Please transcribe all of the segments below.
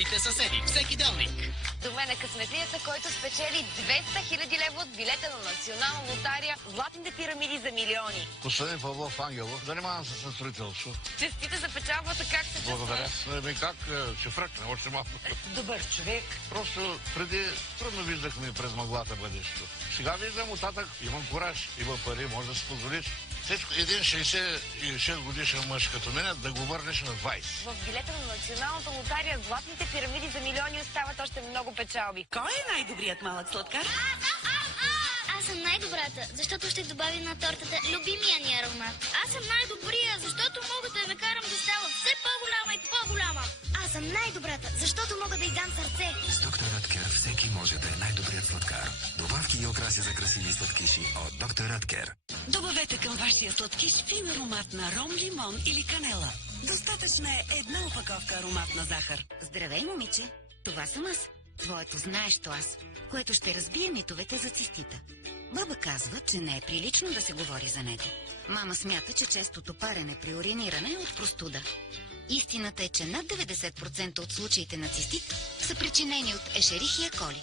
Новите съседи. Всеки делник. До мен е късметлията, който спечели 200 000 лева от билета на Национална лотария Златните пирамиди за милиони. Костадин Павлов Ангелов. Занимавам се с строителство. Честите за печалбата, как се чувстваш? Благодаря. Как ще фръкне още малко. Добър човек. Просто преди трудно виждахме през мъглата бъдещето. Сега виждам оттатък, имам кураж, има пари, може да си позволиш. Всичко, един 66 годишен мъж като мен да го върнеш на 20. В билета на Националната лотария Златните пирамиди за милиони остават още много печалби. Кой е най-добрият малък сладкар? Аз съм най-добрата, защото ще добавя на тортата любимия ни аромат. Аз съм най-добрия, защото мога да я накарам да става все по-голяма и по-голяма. Аз съм най-добрата, защото мога да й дам сърце. С доктор Ръткер всеки може да е най-добрият сладкар. Добавки и окраси за красиви сладкиши от доктор Ръткер. Добавете към вашия сладкиш фин аромат на ром, лимон или канела. Достатъчна е една опаковка ароматна захар. Здравей, момиче! Това съм аз, твоето знаещо аз, което ще разбие митовете за цистита. Баба казва, че не е прилично да се говори за него. Мама смята, че честото парене при уриниране е от простуда. Истината е, че над 90% от случаите на цистит са причинени от Ешерихия коли.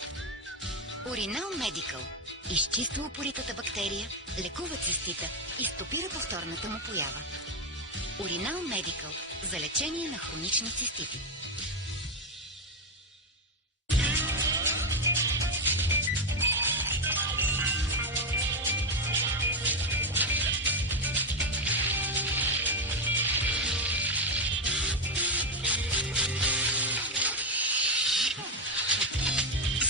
Уринал Медикъл изчиства упоритата бактерия, лекува цистита и стопира повторната му поява. Уринал Медикъл за лечение на хронични цистити.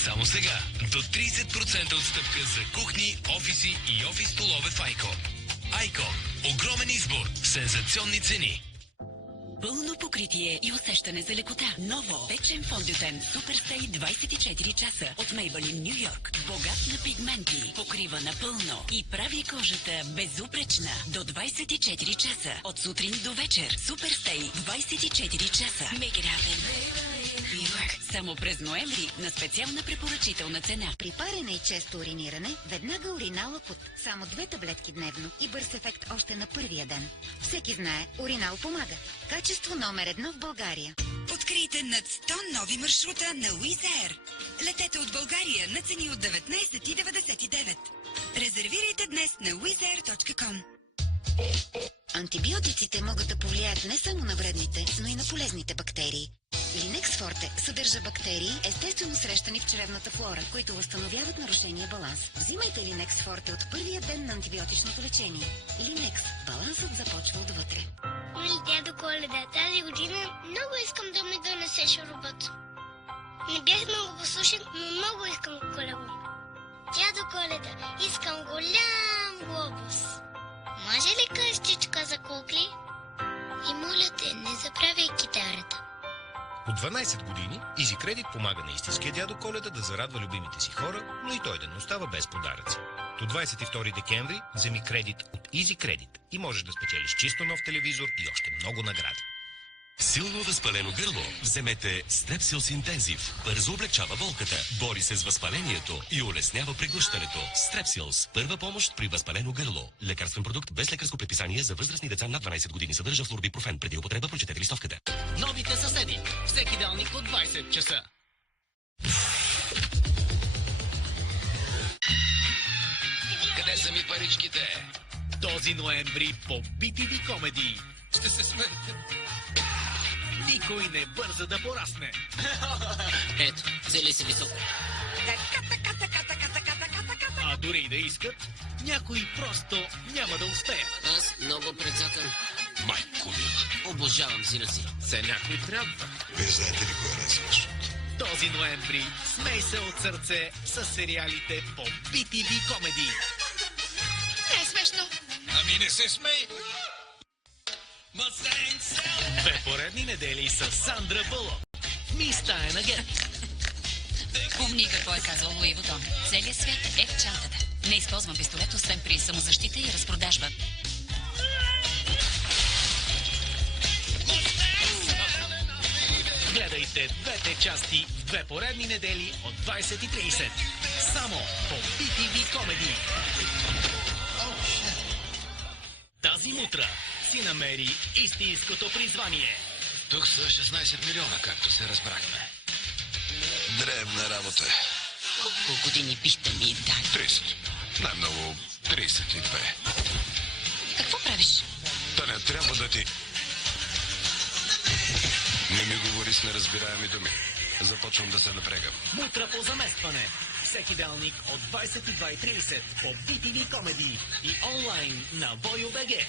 Само сега до 30% отстъпка за кухни, офиси и офис столове в Айко. Айко. Огромен избор. Сензационни цени. Пълно покритие и усещане за лекота. Ново печен фондютен Суперстей 24 часа от Maybelline Ню Йорк. Богат на пигменти, покрива напълно и прави кожата безупречна до 24 часа. От сутрин до вечер. Суперстей 24 часа. Make it happen. Ню Йорк. Само през ноември на специална препоръчителна цена. При парене и често уриниране, веднага уринала под само 2 таблетки дневно и бърз ефект още на първия ден. Всеки знае, уринал помага. Качество номер 1 в България. Открийте над 100 нови маршрута на Wizz Air. Летете от България на цени от 19,99. Резервирайте днес на wizzair.com. Антибиотиците могат да повлияят не само на вредните, но и на полезните бактерии. Линекс Форте съдържа бактерии, естествено срещани в чревната флора, които възстановяват нарушения баланс. Взимайте Линекс Форте от първия ден на антибиотичното лечение. Линекс. Балансът започва отвътре. Мили дядо Коледа, тази година много искам да ми донесеш робот. Не бях много послушен, но много искам колело. Дядо Коледа, искам голям глобус. Може ли къщичка за кукли? И моля те, не забравяй китарата. От 12 години Easy Credit помага на истинския дядо Коледа да зарадва любимите си хора, но и той да не остава без подаръци. До 22 декември вземи кредит от Easy Credit и можеш да спечелиш чисто нов телевизор и още много награди. Силно възпалено гърло? Вземете Strepsils Intensive. Бързо облегчава болката, бори се с възпалението и улеснява преглъщането. Strepsils. Първа помощ при възпалено гърло. Лекарствен продукт без лекарско предписание за възрастни деца над 12 години. Съдържа флуорбипрофен. Преди употреба прочетете листовката. Новите съседи. Всеки делник от 20 часа. Къде са ми паричките? Този ноември по BTV Comedy. Ще се смеете. Никой не бърза да порасне. Ето, цели се високо. А дори и да искат, някои просто няма да успеят. Аз много прецакам. Майко мила. Обожавам сина си. Все някой трябва. Вие знаете ли кое е най-смешното? Този ноември смей се от сърце с сериалите по BTV Comedy. Не е смешно. Ами не се смей. 2 поредни недели с Сандра Бълок. Мис Тайна Гет. Помни какво е казал Луи Вутон. Целият свят е в чантата. Не използвам пистолет, освен при самозащита и разпродажба. Гледайте двете части в 2 поредни недели от 20:30. Само по BTV Comedy. Тази мутра си намери истинското призвание. Тук са 16 милиона, както се разбрахме. Древна работа. Колко години бихте ми дали? 30. Най-много 32. Какво правиш? Таня, трябва да ти... Не ми говори с неразбираеми думи. Започвам да се напрягам. Мутра по заместване. Всеки делник от 22:30 по BTV Comedy и онлайн на VojuBG.